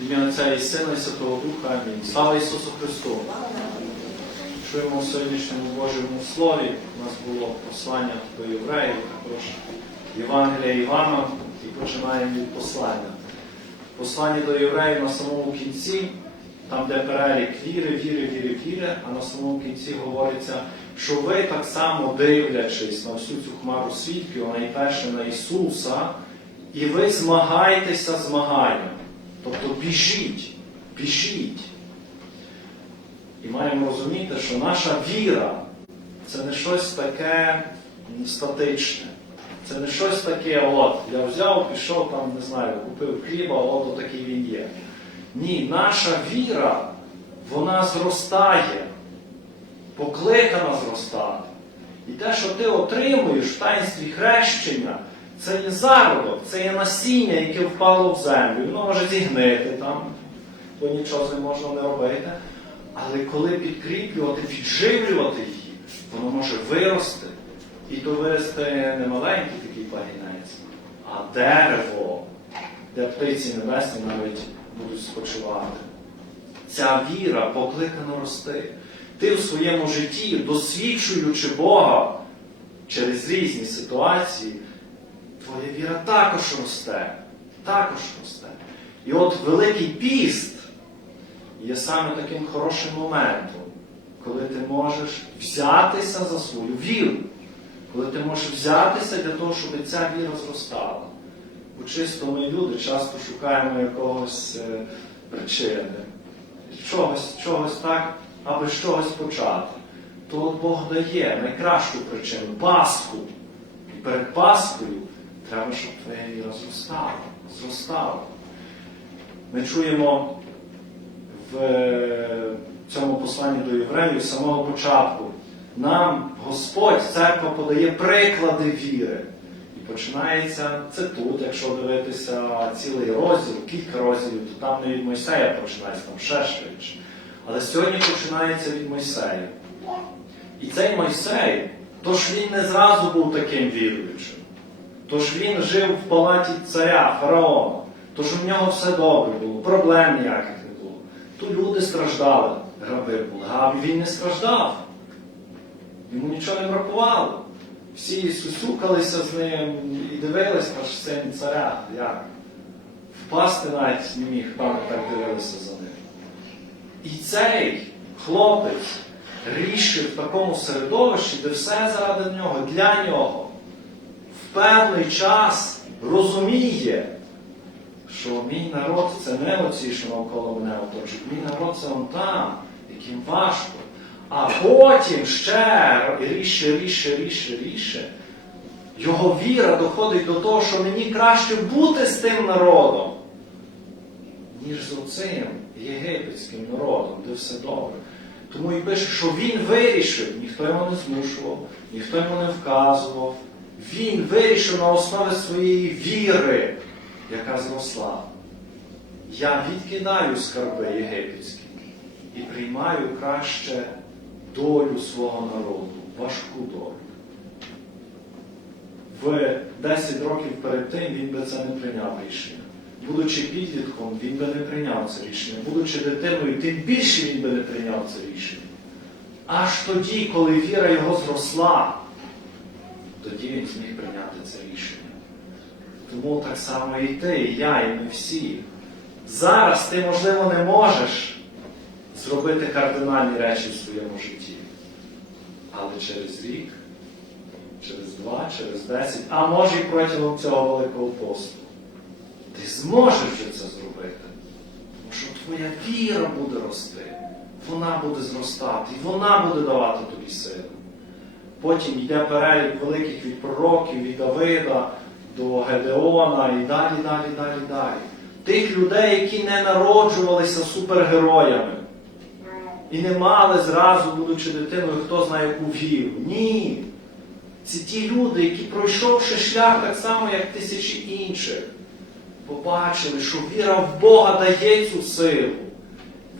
Ім'я Отця і Сина і Святого Духа. Амінь. Слава Ісусу Христу! Чуємо в сьогоднішньому Божому Слові. У нас було послання до євреїв, також Євангелія Івана, і починаємо від послання. Послання до євреїв на самому кінці, там, де перелік віри, віри, віри, віри, а на самому кінці говориться, що ви так само дивлячись на всю цю хмару свідків, а найперше на Ісуса, і ви змагаєтеся змаганням. Тобто біжіть, біжіть. І маємо розуміти, що наша віра це не щось таке статичне. Це не щось таке, от, я взяв, пішов там, не знаю, купив хліба, от такий він є. Ні, наша віра, вона зростає, покликана зростати. І те, що ти отримуєш в таїнстві хрещення, це є зародок, це є насіння, яке впало в землю. Воно може зігнити там, бо нічого з ним можна не робити. Але коли підкріплювати, підживлювати її, воно може вирости. І то виросте не маленький такий пагінець, а дерево, де птиці небесні навіть будуть спочивати. Ця віра покликана рости. Ти у своєму житті, досвідчуючи Бога через різні ситуації, твоя віра також росте. Також росте. І от Великий піст є саме таким хорошим моментом, коли ти можеш взятися за свою віру, коли ти можеш взятися для того, щоб ця віра зростала. Бо чисто ми люди часто шукаємо якогось е, причини, чогось, чогось так, аби з чогось почати. То Бог дає найкращу причину Пасху. І перед Пасхою треба, щоб твоя віра зростала. зростала. Ми чуємо в цьому посланні до євреїв з самого початку. Нам Господь, церква подає приклади віри. І починається це тут, якщо дивитися цілий розділ, кілька розділів, то там не від Мойсея починається, там ще швидше. Але сьогодні починається від Мойсея. І цей Мойсей, тож він не зразу був таким віруючим. Тож він жив в палаті царя, фараона. Тож у нього все добре було, проблем ніяких не було. Тут люди страждали, раби були, а він не страждав. Йому нічого не бракувало. Всі сусюкалися з ним і дивилися, аж син царя, як. Впасти навіть не міг, там так дивилися за ним. І цей хлопець рішив в такому середовищі, де все заради нього, для нього, певний час розуміє, що мій народ це не оці, що навколо мене оточують. Мій народ це он там, яким важко. А потім ще ріше, ріше, ріше, ріше. Його віра доходить до того, що мені краще бути з тим народом, ніж з оцим єгипетським народом, де все добре. Тому і пише, що він вирішив, ніхто його не змушував, ніхто йому не вказував. Він вирішив на основі своєї віри, яка зросла. Я відкидаю скарби єгипетські і приймаю краще долю свого народу, важку долю. В 10 років перед тим він би це не прийняв рішення. Будучи підлітком, він би не прийняв це рішення. Будучи дитиною, тим більше він би не прийняв це рішення. Аж тоді, коли віра його зросла, тоді він зміг прийняти це рішення. Тому так само і ти, і я, і ми всі. Зараз ти, можливо, не можеш зробити кардинальні речі в своєму житті. Але через рік, через два, через десять, а може і протягом цього великого посту, ти зможеш вже це зробити. Тому що твоя віра буде рости, вона буде зростати, і вона буде давати тобі силу. Потім йде перелік великих від пророків, від Давида до Гедеона і далі, далі, далі, далі. Тих людей, які не народжувалися супергероями. І не мали зразу, будучи дитиною, хто знає яку віру. Ні. Це ті люди, які, пройшовши шлях так само, як тисячі інших, побачили, що віра в Бога дає цю силу.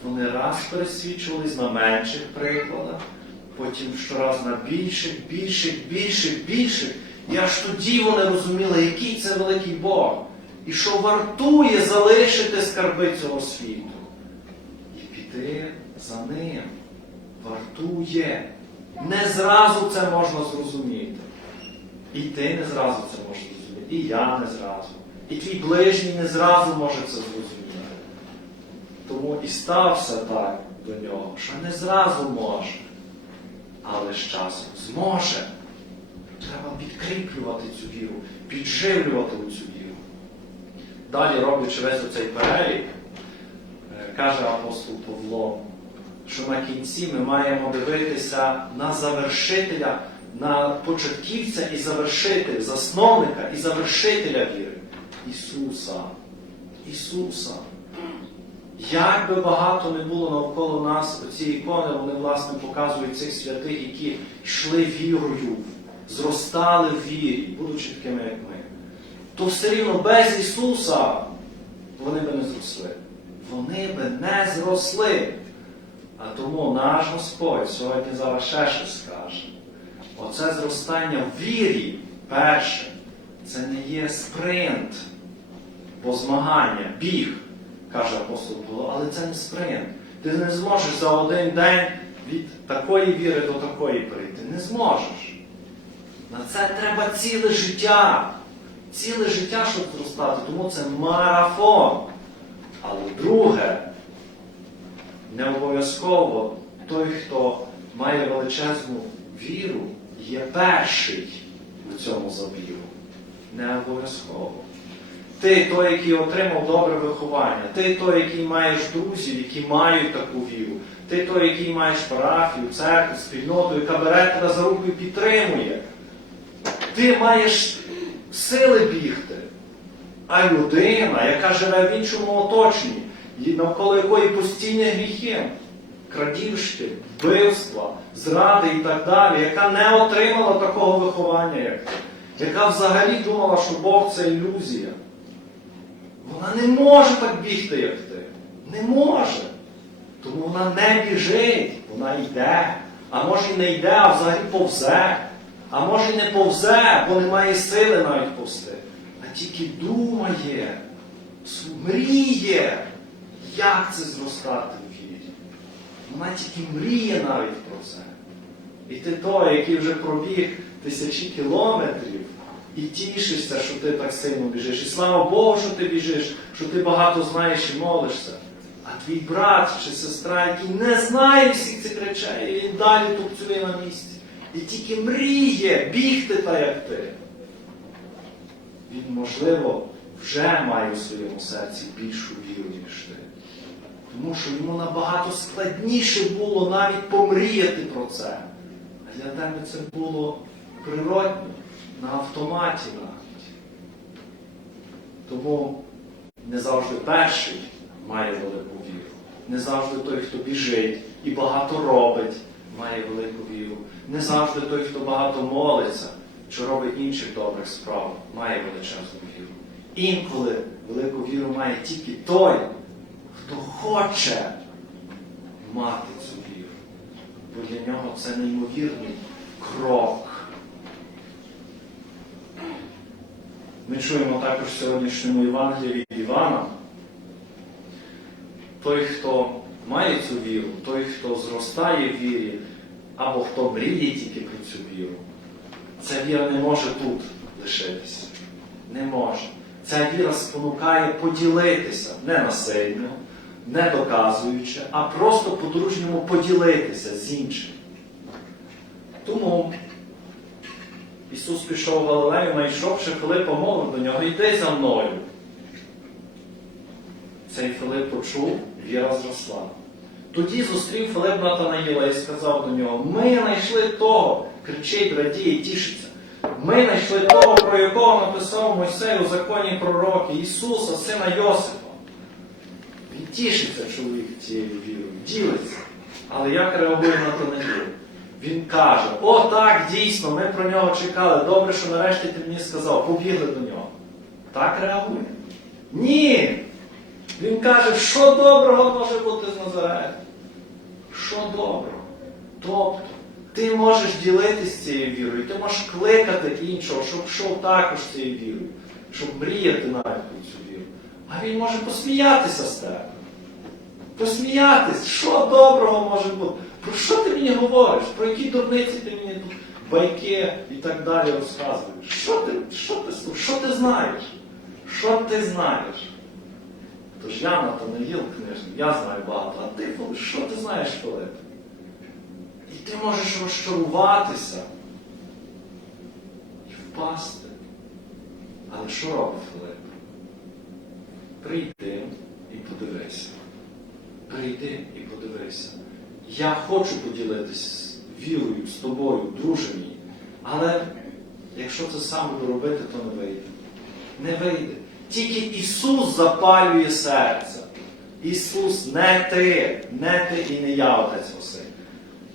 Вони раз пересвідчувались на менших прикладах, потім щораз на більших, більших, більших, більших. І аж тоді вони розуміли, який це великий Бог, і що вартує залишити скарби цього світу і піти за ним. Вартує. Не зразу це можна зрозуміти. І ти не зразу це можеш зрозуміти, і я не зразу. І твій ближній не зразу може це зрозуміти. Тому і стався так до нього, що не зразу може, але з часом зможе. Треба підкріплювати цю віру, підживлювати цю віру. Далі, роблячи весь оцей перелік, е, каже апостол Павло, що на кінці ми маємо дивитися на завершителя, на початківця і завершителя, засновника і завершителя віри Ісуса. Ісуса. Як би багато не було навколо нас ці ікони, вони власне показують цих святих, які йшли вірою, зростали в вірі, будучи такими, як ми, то все рівно без Ісуса вони би не зросли. Вони би не зросли. А тому наш Господь сьогодні зараз ще щось скаже. Оце зростання в вірі перше, це не є спринт, бо змагання, біг, каже апостол Павло, але це не спринт. Ти не зможеш за один день від такої віри до такої прийти. Не зможеш. На це треба ціле життя. Ціле життя, щоб зростати. Тому це марафон. Але друге, не обов'язково той, хто має величезну віру, є перший у цьому забігу. Не обов'язково. Ти той, який отримав добре виховання, ти той, який маєш друзів, які мають таку віру, ти той, який маєш парафію, церкву, спільноту, яка бере тебе за руку і підтримує. Ти маєш сили бігти. А людина, яка живе в іншому оточенні, навколо якої постійні гріхи, крадіжки, вбивства, зради і так далі, яка не отримала такого виховання, як ти, яка взагалі думала, що Бог це ілюзія. Вона не може так бігти, як ти. Не може. Тому вона не біжить, вона йде. А може і не йде, а взагалі повзе. А може і не повзе, бо немає сили навіть повзти. А тільки думає, мріє, як це зростати в вірі. Вона тільки мріє навіть про це. І ти той, який вже пробіг тисячі кілометрів, і тішишся, що ти так сильно біжиш. І слава Богу, що ти біжиш, що ти багато знаєш і молишся. А твій брат чи сестра, який не знає всіх цих речей, і далі тупцює на місці. І тільки мріє бігти так, як ти. Він, можливо, вже має у своєму серці більшу віру, ніж ти. Тому що йому набагато складніше було навіть помріяти про це. А для тебе це було природно, на автоматі навіть. Тому не завжди перший має велику віру. Не завжди той, хто біжить і багато робить, має велику віру. Не завжди той, хто багато молиться чи робить інших добрих справ, має величезну віру. Інколи велику віру має тільки той, хто хоче мати цю віру. Бо для нього це неймовірний крок. Ми чуємо також в сьогоднішньому Євангелії Івана. Той, хто має цю віру, той, хто зростає в вірі, або хто мріє тільки про цю віру, ця віра не може тут лишитися. Не може. Ця віра спонукає поділитися не насильно, не доказуючи, а просто по-дружньому поділитися з іншим. Тому Ісус пішов в Галилею, знайшовши Филипа, мовив до нього, йди за мною. Цей Филип почув, віра зросла. Тоді зустрів Филип Натанаїла і сказав до нього: Ми знайшли того, кричить, радіє, тішиться. Ми знайшли того, про якого написав Мойсей у законі пророки, Ісуса, сина Йосипа. Він тішиться чоловік цією вірою, ділиться. Але як реагує Натанаїл? Він каже, о так, дійсно, ми про нього чекали. Добре, що нарешті ти мені сказав, побігли до нього. Так реагує? Ні. Він каже, що доброго може бути з Назарету? Що доброго? Тобто, ти можеш ділитися цією вірою, ти можеш кликати іншого, щоб йшов також цією вірою. щоб мріяти навіть про цю віру. А він може посміятися з тебе. Посміятись, що доброго може бути? Про що ти мені говориш? Про які дурниці ти мені тут байки і так далі розказуєш? Що ти, що ти, що ти знаєш? Що ти знаєш? Тож я на то не їл книжник, я знаю багато, а ти, що ти знаєш, Филип? І ти можеш розчаруватися і впасти. Але що робить Филип? Прийди і подивися. Прийди і подивися. Я хочу поділитись вірою з тобою, друже мій. Але якщо це сам буду робити, то не вийде. Не вийде. Тільки Ісус запалює серце. Ісус не ти, не ти і не я, Отець Василь.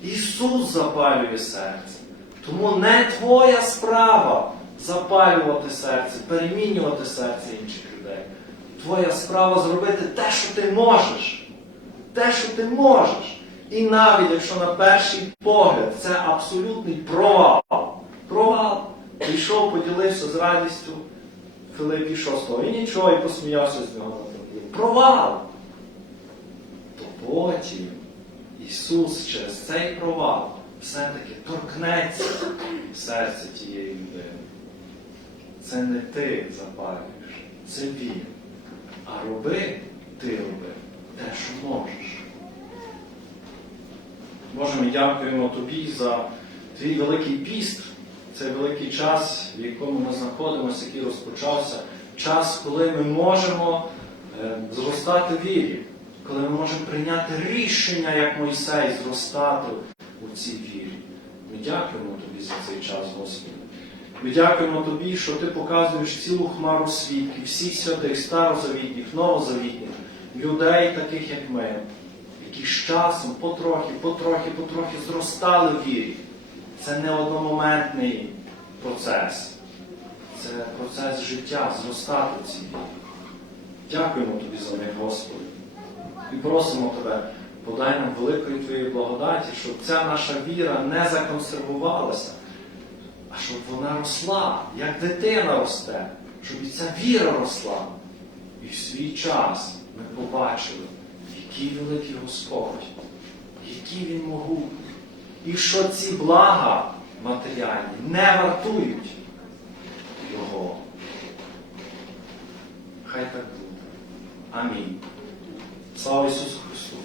Ісус запалює серце. Тому не твоя справа запалювати серце, перемінювати серце інших людей. Твоя справа зробити те, що ти можеш. Те, що ти можеш. І навіть якщо на перший погляд це абсолютний провал. Провал. Прийшов, поділився з радістю. Филип пішов з. І нічого, і посміявся з нього. Провал. То потім Ісус через цей провал все-таки торкнеться серця тієї людини. Це не ти запалюєш, це Він. А роби, ти роби те, що можеш. Боже, ми дякуємо Тобі за твій великий піст, цей великий час, в якому ми знаходимося, який розпочався. Час, коли ми можемо е, зростати вірі, коли ми можемо прийняти рішення, як Мойсей, зростати у цій вірі. Ми дякуємо Тобі за цей час, Господи. Ми дякуємо Тобі, що Ти показуєш цілу хмару свідків, всіх святих, старозавітніх, новозавітніх, людей, таких як ми, які з часом потрохи, потрохи, потрохи зростали в вірі. Це не одномоментний процес. Це процес життя, зростати в цій вірі. Дякуємо Тобі за них, Господи. І просимо Тебе, подай нам великої Твоєї благодаті, щоб ця наша віра не законсервувалася, а щоб вона росла, як дитина росте, щоб і ця віра росла. І в свій час ми побачили, який великий Господь, який Він могутній. І що ці блага матеріальні не вартують Його. Хай так буде. Амінь. Слава Ісусу Христу!